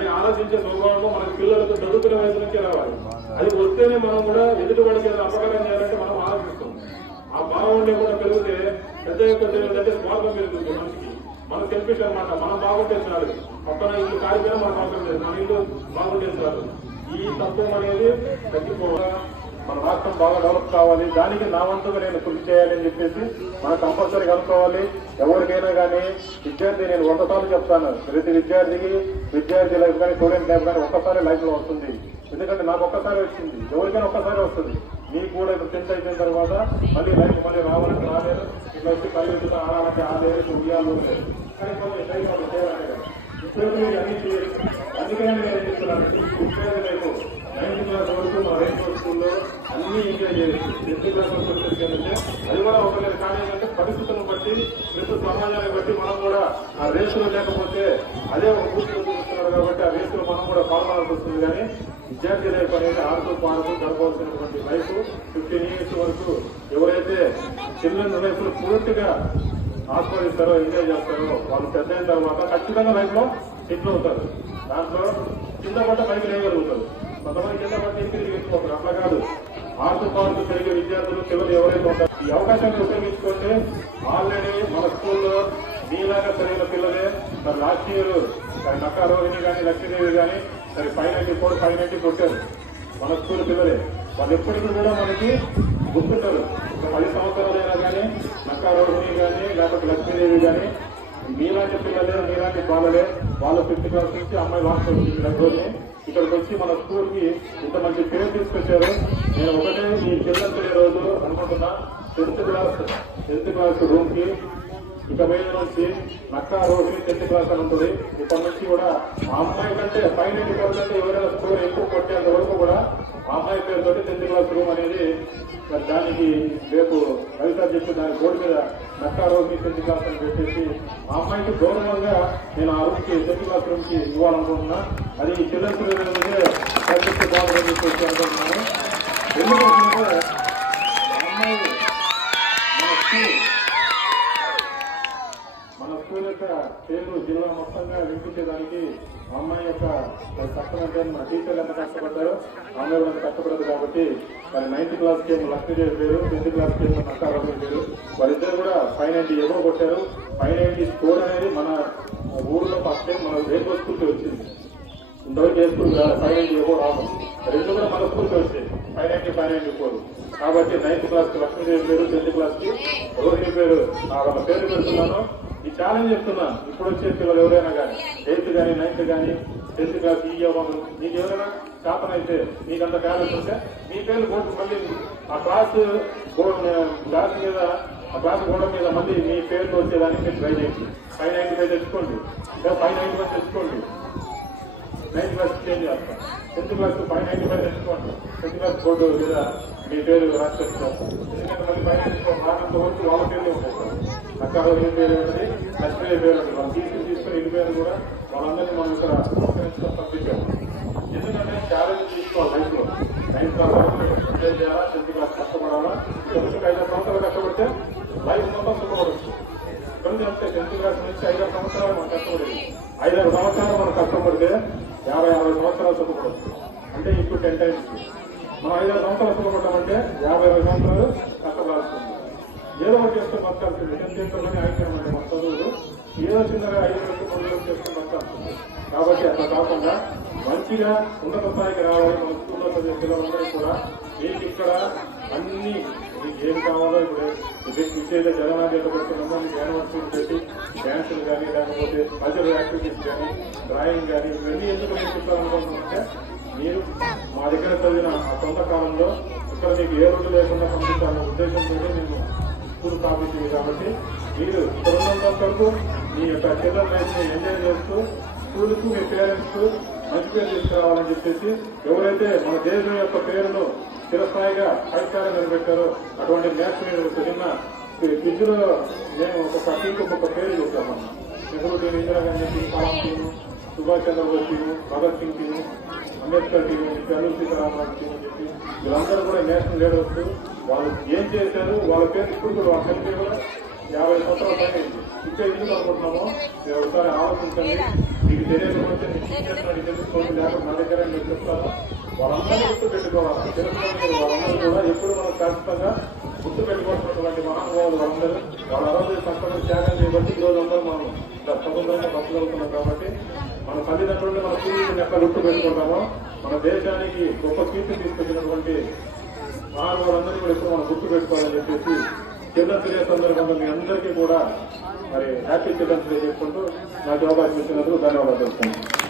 అని ఆలోచించే స్వభావంలో మనకి పిల్లలకు చదువుకునే వయసు నుంచే రావాలి. అది వస్తేనే మనం కూడా ఎదుటివాడికి ఏదైనా అపకారం చేయాలంటే మనం ఆలోచిస్తాం. ఆ భావం ఉండే కూడా పెరిగితే పెద్ద ఏంటంటే స్వార్థం పెరుగుతుంది మనిషికి. మన సెల్ఫిష్ అనమాట. మనం బాగుంటే చాలు, పక్కన ఇల్లు కాలిపోయినా మనం బాగుంటే మన ఇల్లు బాగుంటే చాలు. ఈ తత్వం అనేది తగ్గిపోవాలి. మన రాష్ట్రం బాగా డెవలప్ కావాలి. దానికి నా వంతుగా నేను కృషి చేయాలని చెప్పేసి మనం కంపల్సరీ కనుక్కోవాలి. ఎవరికైనా కానీ విద్యార్థి, నేను 100 సార్లు చెప్తాను, ప్రతి విద్యార్థి లైఫ్ కానీ స్టూడెంట్ లైఫ్ కానీ ఒక్కసారి లైఫ్ లో వస్తుంది. ఎందుకంటే నాకు ఒక్కసారి వచ్చింది, ఎవరికైనా ఒక్కసారి వస్తుంది. మీకు కూడా ఇప్పుడు 10th అయిపోయిన తర్వాత మళ్ళీ లైఫ్ మళ్ళీ రావాలంటే రాలేదు, ఇట్లా వచ్చి కళ్ళు ఆడాలంటే ఆడలేదు, ఉయ్యాలు లేదు. కానీ కొంచెం టైం చేయాలంటే అన్ని చేయొచ్చు. అందుకనే నేను ఏం చెప్తున్నాను, ఉద్యోగ లైఫ్ 9th క్లాస్ వరకు మా రేపు స్కూల్లో అన్ని ఎంజాయ్ చేయొచ్చు. 10th క్లాస్ వరకు వచ్చేసంటే అది కూడా ఒకవేళ కానీ ఏంటంటే పరిస్థితులను బట్టి, ప్రస్తుత సమాజాన్ని బట్టి మనం కూడా ఆ రేసులో లేకపోతే అదే ఒక పూర్తిగా చూపిస్తున్నారు కాబట్టి ఆ రేసులో మనం కూడా పాల్గొనాల్సి వస్తుంది. కానీ విద్యార్థి లైఫ్ అనేది ఆడుతూ పాడుతూ గడపవలసినటువంటి లైఫ్ 15 years వరకు ఎవరైతే చిల్డ్రన్ లైఫ్ లో పూర్తిగా ఆస్వాదిస్తారో, ఎంజాయ్ చేస్తారో వాళ్ళు పెద్ద అయిన తర్వాత ఖచ్చితంగా లైఫ్ లో సెటిల్ అవుతారు. దాంట్లో కింద పట్ట పైకి లేయగలుగుతారు. కొంతమంది కింద పట్ట ఇంటికి వెళ్ళిపోతారు. అట్లా కాదు, ఆడుతూ పాడుతూ పెరిగే విద్యార్థులు పిల్లలు ఎవరైతే ఉంటారో ఈ అవకాశాన్ని ఉపయోగించుకుంటే ఆల్రెడీ మన స్కూల్లో మీలాగా చదివిన పిల్లలే మరి లాస్ట్ ఇయర్ నక్కా రోహిణి కానీ లక్ష్మీదేవి కానీ మరి 594, 590 కొట్టారు మన స్కూల్ పిల్లలే. వాళ్ళు ఎప్పటికీ కూడా మనకి గుర్తుంటారు. 10 సంవత్సరాలైనా కానీ నక్కా రోహిణి కానీ లేకపోతే లక్ష్మీదేవి కానీ మీలాంటి పిల్లలే, మీలాంటి బాలలే. వాళ్ళు 5th క్లాస్ నుంచి అమ్మాయి లాస్ట్ వచ్చింది రోజు ఇక్కడికి వచ్చి మన స్కూల్ కి ఇంత మంచి పేరు తీసుకొచ్చారు. నేను ఒకటే ఈ చిల్డ్రన్స్ డే రోజు అనుకుంటున్నా, 10th క్లాస్ రూమ్ కి ఇక మీద నుంచి నక్కా రోహిణి 10th క్లాస్ అని ఉంటుంది. ఇప్పటి నుంచి కూడా ఆ అమ్మాయి కంటే 590% ఎవరైనా స్కోర్ ఎక్కువ కొట్టేంత వరకు కూడా ఆ అమ్మాయి పేరుతో 10th క్లాస్ రూమ్ అనేది దానికి రేపు రవిసార్ చెప్పి దాని బోర్డు మీద నక్కా రోహిణి 10th క్లాస్ అని పెట్టేసి ఆ అమ్మాయికి గౌరవంగా నేను ఆ రూమ్ కి 10th క్లాస్ రూమ్ కి ఇవ్వాలనుకుంటున్నా. అది ఈ చిల్డ్రన్స్ డే బాగుందని చెప్పేసి అనుకుంటున్నాను. ఎందుకంటే అమ్మాయి మన స్కూల్ యొక్క పేరు జిల్లా మొత్తంగా వినిపించేదానికి అమ్మాయి యొక్క కష్టం అంటే మన టీచర్లు ఎంత కష్టపడ్డారో ఆమె కూడా కష్టపడదు. కాబట్టి మరి 9th క్లాస్ కి లక్ష్మీదేవి పేరు, 10th క్లాస్ కి నక్కా రోహిణి పేరు. వారిద్దరు కూడా 590 ఎగో కొట్టారు. 590 స్కోర్ అనేది మన ఊర్లో ఫస్ట్ టైం మన రేపు స్కూల్కి వచ్చింది. ఇంతవరకు ఏ స్కూల్ 590 ఎగో రావడం, రెండు కూడా మన స్కూల్కి వచ్చాయి 590, 594. కాబట్టి 9th క్లాస్ కి లక్ష్మీదేవి పేరు, 10th క్లాస్ కి రోహిణి పేరు వాళ్ళ పేరు పెడుతున్నాను. ఈ ఛాలెంజ్ చెప్తున్నా, ఇప్పుడు వచ్చే పిల్లలు ఎవరైనా కానీ 8th కానీ 9th కానీ 10th క్లాస్ ఈ అవ్వదు, మీకు ఎవరైనా శాతం అయితే మీకంత టాలెంట్ ఉంటే మీ పేరు బోర్డు మళ్ళీ ఆ క్లాస్ మీద ఆ క్లాస్ గోడ మీద మళ్ళీ మీ పేర్లు వచ్చేదానికి మీరు ట్రై చేయండి. 595 తెచ్చుకోండి, ఇంకా 591 తెచ్చుకోండి. 9th క్లాస్ చేంజ్ చేస్తాం. 10th క్లాస్ 595 తెచ్చుకోండి. 10th క్లాస్ బోర్డు మీద మీ పేరు రాసి తెచ్చుకోండి. ఎందుకంటే మళ్ళీ 594 రానంత వరకు వాళ్ళ పేర్లు ఉంటాయి. నక్కా రోహిణి పేరు ఏంటంటే లక్ష్మీ పేరు అంటే వాళ్ళు తీసుకుని ఇల్లు పేరు కూడా వాళ్ళందరినీ మనం ఇక్కడ పంపించాము. ఎందుకంటే ఛాలెంజ్ తీసుకోవాలి లైఫ్ లో. 9th క్లాస్ ఎంజాయ్ చేయాలా, 10th క్లాస్ కష్టపడాలా. ఇక్కడ నుంచి 5 సంవత్సరాలు కష్టపడితే లైఫ్ మొత్తం సుఖపడచ్చు. ఇక్కడ నుంచి అంతే 10th క్లాస్ నుంచి 5 సంవత్సరాలు మనం కష్టపడేది. 5 సంవత్సరాలు మనం కష్టపడితే 50 సంవత్సరాలు సుఖపడచ్చు. అంటే ఇప్పుడు 10 times మనం 5 సంవత్సరాలు సుఖపడ్డామంటే 50 సంవత్సరాలు కష్టపడాల్సింది. ఏదో ఒకటి చేసుకుని బతకాల్సింది. నేను చేస్తామని ఆగిపోయామంటే మన చదువులు ఏదో చిన్నగా 5 వరకు 3 వరకు చేసుకుని బతకాల్సింది. కాబట్టి అట్లా కాకుండా మంచిగా ఉన్నత స్థాయికి రావాలి. మన స్కూల్లో చదివే పిల్లలందరికీ కూడా మీకు ఇక్కడ అన్ని మీకు ఏం కావాలో ఇప్పుడు విశేష జగనాథ్ పెడుతున్నామో మీకు యానివర్సరీ పెట్టి డ్యాన్సులు కానీ లేకపోతే కల్చరల్ యాక్టివిటీస్ కానీ డ్రాయింగ్ కానీ ఇవన్నీ ఎందుకు నేను చెప్తారనుకుంటున్నామంటే మీరు మా దగ్గర చదివిన ఆ కొంతకాలంలో ఇక్కడ మీకు ఏ రోజు లేకుండా పంపించాలన్న ఉద్దేశంతో నేను స్కూల్ స్థాపించింది. కాబట్టి మీరు ఇక్కడ ఉన్నంత వరకు మీ యొక్క చిల్డ్రన్ లైఫ్ ని ఎంజాయ్ చేస్తూ స్కూల్కు మీ పేరెంట్స్ మంచి పేరు తీసుకురావాలని చెప్పేసి ఎవరైతే మన దేశం యొక్క పేరును చిరస్థాయిగా ఆవిష్కారం నిలబెట్టారో అటువంటి మ్యాథ్స్ మీద చిన్న క్విజ్ లో మేము ఒక్కొక్క టీకి ఒక్కొక్క పేరు చూస్తామన్నా. Nehru team, Indira Gandhi team, Kalam team, Subhash Chandra Bose team, Bhagat Singh team, Ambedkar team, Alluri Sitaramaraju team అని చెప్పి వీళ్ళందరూ కూడా నేషనల్ లీడర్స్. వాళ్ళు ఏం చేశారు వాళ్ళ పేరు ఇప్పుడు కూడా వాళ్ళ పేరు కూడా 50 సంవత్సరాల పైన ఇంకా ఎందుకు అనుకుంటున్నామో మీరు ఒకసారి ఆలోచించండి. మీకు తెలియకపోతే తీసుకోండి, లేకపోతే నా దగ్గర నేను చెప్తాను. వాళ్ళందరినీ గుర్తు పెట్టుకోవాలి. తెలుసుకోండి, వాళ్ళందరూ కూడా ఎప్పుడు మనం శాశ్వతంగా గుర్తు పెట్టుకోవాల్సినటువంటి మహానుభావులు వాళ్ళందరూ. వాళ్ళ అరవై కష్టపడి త్యాగం చేయబట్టి ఈ రోజు అందరూ మనం స్వతంత్రంగా బతకగలుగుతున్నాం. కాబట్టి మన తల్లిదండ్రుల్ని మన కీర్తిని ఎట్లా గుర్తు పెట్టుకుంటామో, మన దేశానికి గొప్ప కీర్తి తీసుకొచ్చినటువంటి మహానుభావులందరినీ కూడా ఎప్పుడు మనం గుర్తు పెట్టుకోవాలని చెప్పేసి చిల్డ్రన్స్ డే సందర్భంగా మీ అందరికీ కూడా మరి హ్యాపీ చిల్డ్రన్స్ డే చేసుకుంటూ నాకు అవకాశం ఇచ్చినందుకు ధన్యవాదాలు తెలుపుతున్నాను.